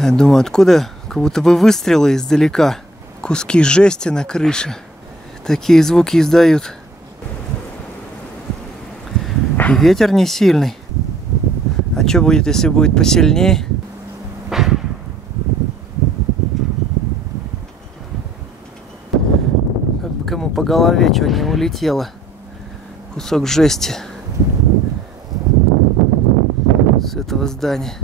Я думаю, откуда? Как будто бы выстрелы издалека. Куски жести на крыше. Такие звуки издают. И ветер не сильный. А что будет, если будет посильнее? Как бы кому по голове что не улетело. Кусок жести с этого здания.